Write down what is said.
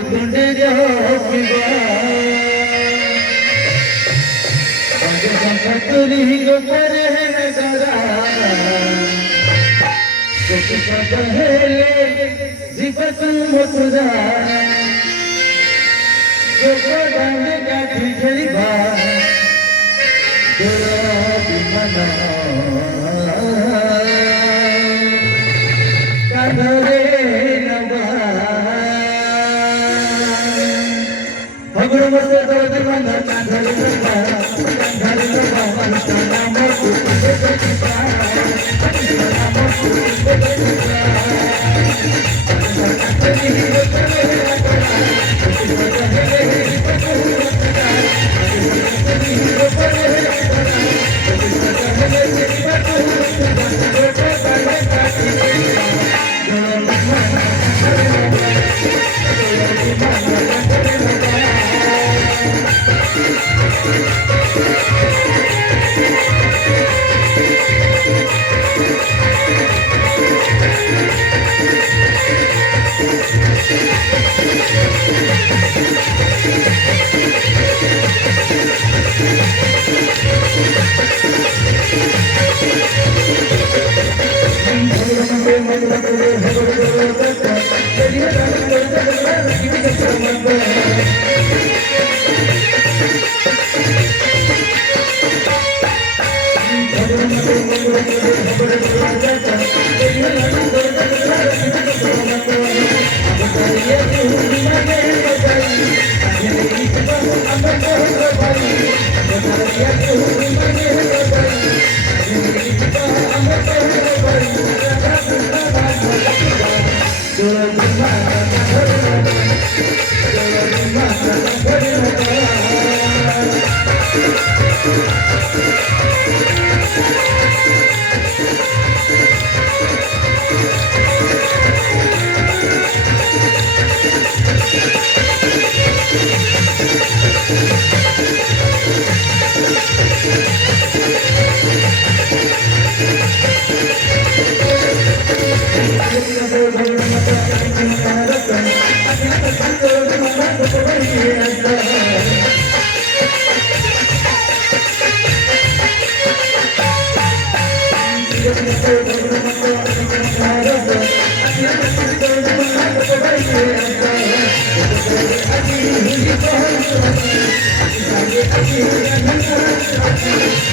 कुंड जोगिबा तुरी को करे नगरा कुछ पहले जीवत मथुरा जो बंद का ठिठिबा तेरा बिमना कांधरे नवा भगवान से दर्द बंद कांधरे नवा कांधरे नवा नाम को देखा नाम को देखा Thank you.